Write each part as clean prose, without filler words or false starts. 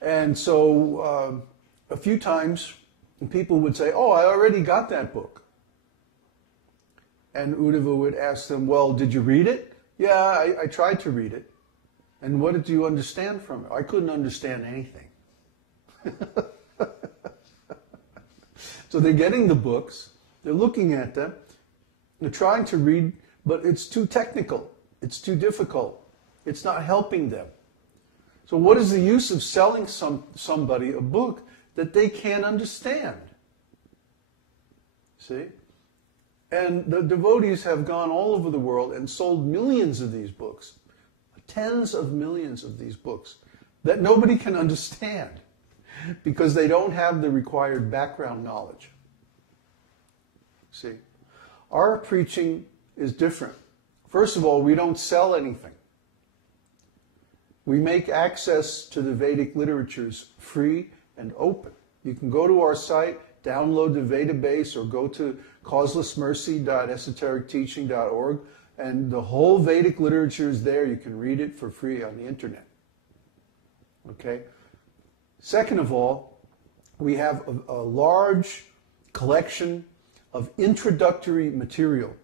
And so a few times people would say, oh, I already got that book. And Uddhava would ask them, well, did you read it? Yeah, I tried to read it. And what did you understand from it? I couldn't understand anything. So they're getting the books, they're looking at them, they're trying to read, but it's too technical, it's too difficult, it's not helping them. So what is the use of selling somebody a book that they can't understand? See? And the devotees have gone all over the world and sold millions of these books, tens of millions of these books, that nobody can understand because they don't have the required background knowledge. See? Our preaching is different. First of all, we don't sell anything. We make access to the Vedic literatures free and open. You can go to our site, download the database, or go to causelessmercy.esotericteaching.org, and the whole Vedic literature is there. You can read it for free on the internet. Okay? Second of all, we have a large collection of introductory material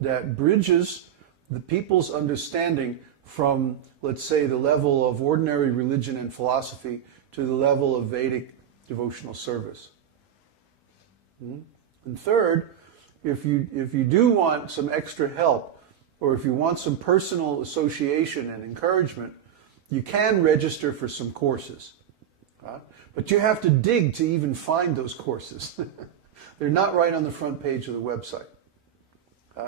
that bridges the people's understanding from, let's say, the level of ordinary religion and philosophy to the level of Vedic devotional service. And third, if you do want some extra help, or if you want some personal association and encouragement, you can register for some courses. But you have to dig to even find those courses. They're not right on the front page of the website.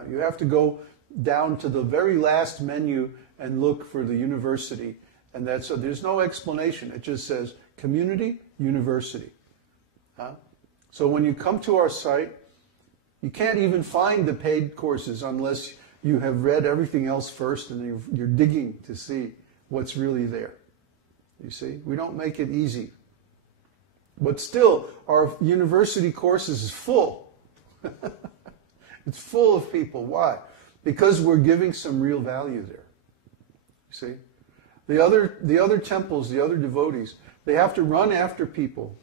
You have to go down to the very last menu and look for the university, and there's no explanation. It just says Community University. So when you come to our site, you can't even find the paid courses unless you have read everything else first and you're digging to see what's really there. You see, we don't make it easy. But still, our university courses is full. It's full of people. Why? Because we're giving some real value there. You see? The other temples, the other devotees, they have to run after people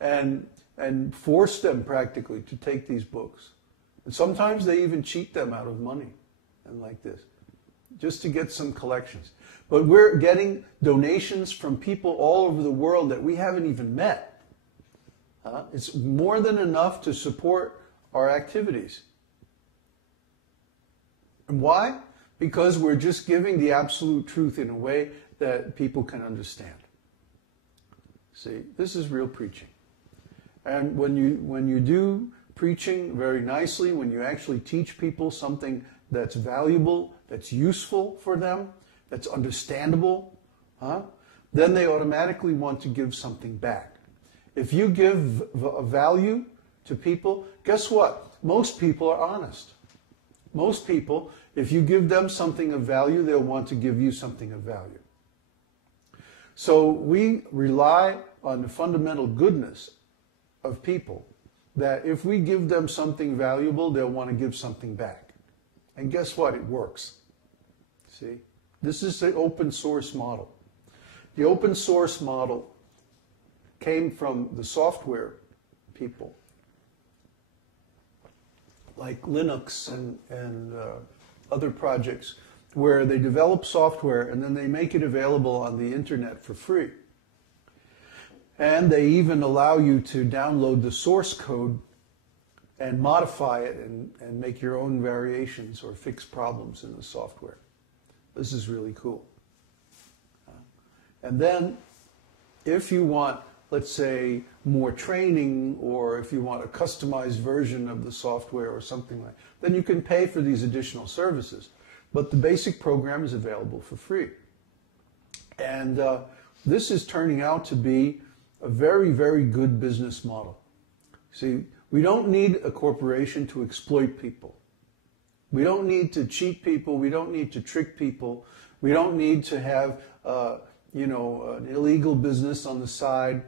and force them practically to take these books. And sometimes they even cheat them out of money and like this, just to get some collections. But we're getting donations from people all over the world that we haven't even met. It's more than enough to support our activities. And why? Because we're just giving the absolute truth in a way that people can understand. See, this is real preaching. And when you do preaching very nicely, when you actually teach people something that's valuable, that's useful for them, that's understandable, then they automatically want to give something back. If you give a value to people, guess what? Most people are honest. Most people, if you give them something of value, they'll want to give you something of value. So we rely on the fundamental goodness of people, that if we give them something valuable, they'll want to give something back. And guess what? It works. See? This is the open source model. The open source model came from the software people, like Linux and other projects, where they develop software and then they make it available on the internet for free. And they even allow you to download the source code and modify it and make your own variations or fix problems in the software. This is really cool. And then, if you want, let's say, more training, or if you want a customized version of the software or something like that, then you can pay for these additional services. But the basic program is available for free. And this is turning out to be a very, very good business model. See, we don't need a corporation to exploit people. We don't need to cheat people. We don't need to trick people. We don't need to have, an illegal business on the side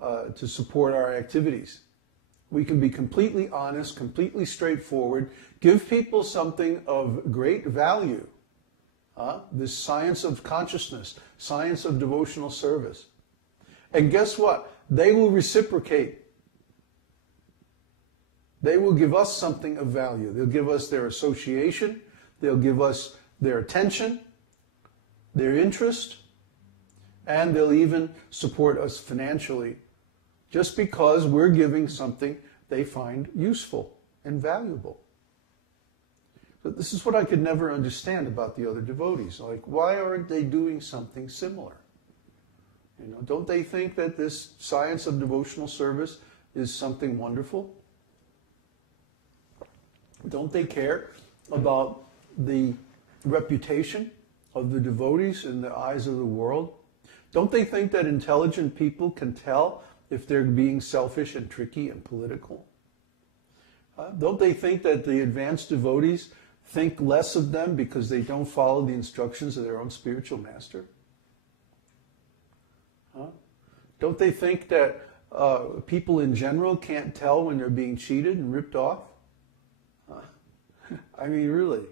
to support our activities. We can be completely honest, completely straightforward, give people something of great value, This science of consciousness, science of devotional service. And guess what? They will reciprocate. They will give us something of value. They'll give us their association. They'll give us their attention, their interest, and they'll even support us financially just because we're giving something they find useful and valuable. But this is what I could never understand about the other devotees. Like, why aren't they doing something similar? You know, don't they think that this science of devotional service is something wonderful? Don't they care about the reputation of the devotees in the eyes of the world? Don't they think that intelligent people can tell if they're being selfish and tricky and political? Don't they think that the advanced devotees think less of them because they don't follow the instructions of their own spiritual master? Don't they think that people in general can't tell when they're being cheated and ripped off? I mean, really.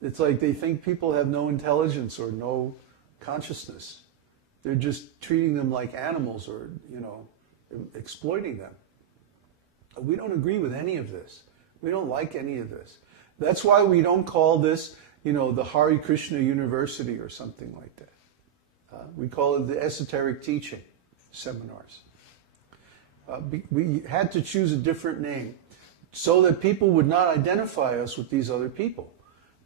It's like they think people have no intelligence or no consciousness. They're just treating them like animals or, you know, exploiting them. We don't agree with any of this. We don't like any of this. That's why we don't call this, you know, the Hare Krishna University or something like that. We call it the esoteric teaching seminars. We had to choose a different name so that people would not identify us with these other people,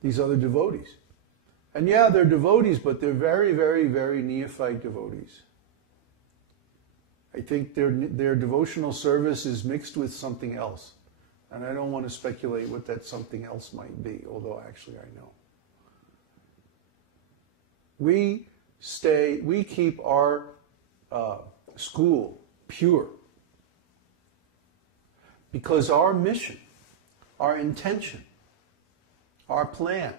these other devotees. And yeah, they're devotees, but they're very, very, very neophyte devotees. I think their devotional service is mixed with something else. And I don't want to speculate what that something else might be, although actually I know. We keep our school pure because our mission, our intention, our plan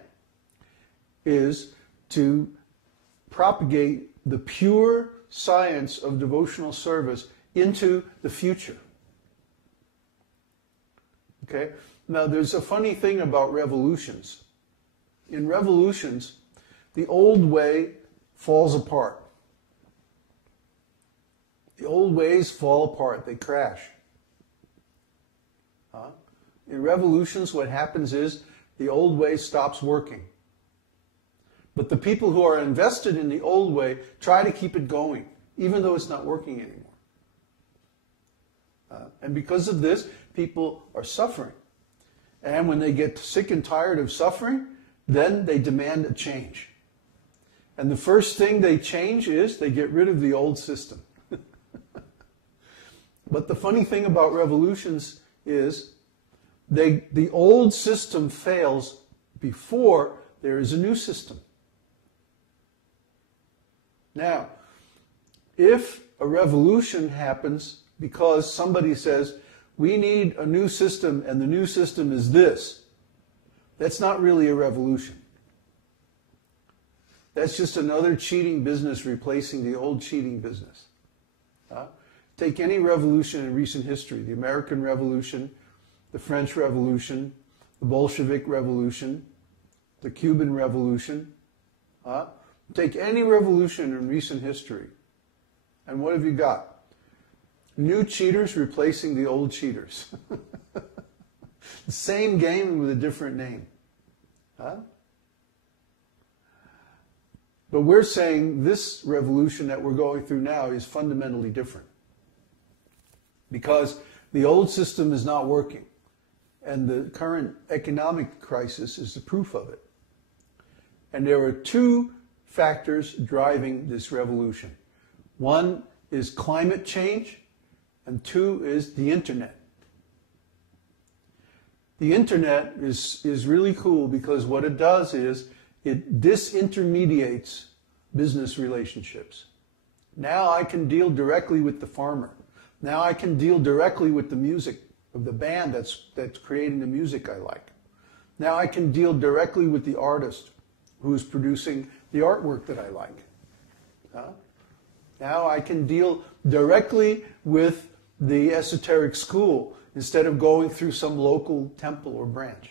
is to propagate the pure science of devotional service into the future. Okay? Now, there's a funny thing about revolutions. In revolutions, the old way falls apart. The old ways fall apart. They crash. In revolutions, what happens is the old way stops working. But the people who are invested in the old way try to keep it going, even though it's not working anymore. And because of this, people are suffering. And when they get sick and tired of suffering, then they demand a change. And the first thing they change is they get rid of the old system. But the funny thing about revolutions is the old system fails before there is a new system. Now, if a revolution happens because somebody says, we need a new system and the new system is this, that's not really a revolution. That's just another cheating business replacing the old cheating business. Take any revolution in recent history, the American Revolution, the French Revolution, the Bolshevik Revolution, the Cuban Revolution. Take any revolution in recent history, and what have you got? New cheaters replacing the old cheaters. The same game with a different name. But we're saying this revolution that we're going through now is fundamentally different. Because the old system is not working. And the current economic crisis is the proof of it. And there are two factors driving this revolution. One is climate change, and two is the internet. The internet is really cool because what it does is it disintermediates business relationships. Now I can deal directly with the farmer. Now I can deal directly with the music of the band that's creating the music I like. Now I can deal directly with the artist who's producing the artwork that I like. Now I can deal directly with the esoteric school instead of going through some local temple or branch.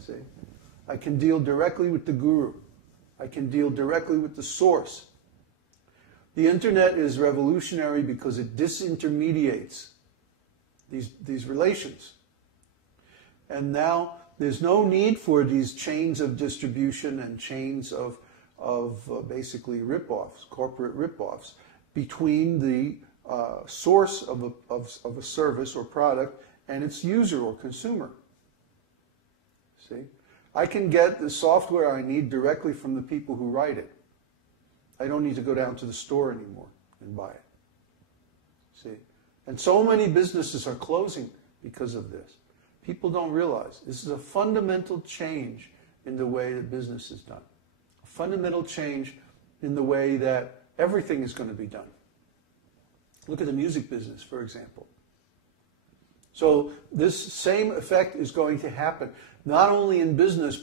See? I can deal directly with the guru. I can deal directly with the source. The internet is revolutionary because it disintermediates these relations. And now there's no need for these chains of distribution and chains of basically rip-offs, corporate rip-offs, between the source of a service or product and its user or consumer. See? I can get the software I need directly from the people who write it. I don't need to go down to the store anymore and buy it. See? And so many businesses are closing because of this. People don't realize this is a fundamental change in the way that business is done. A fundamental change in the way that everything is going to be done. Look at the music business, for example. So this same effect is going to happen, not only in business, but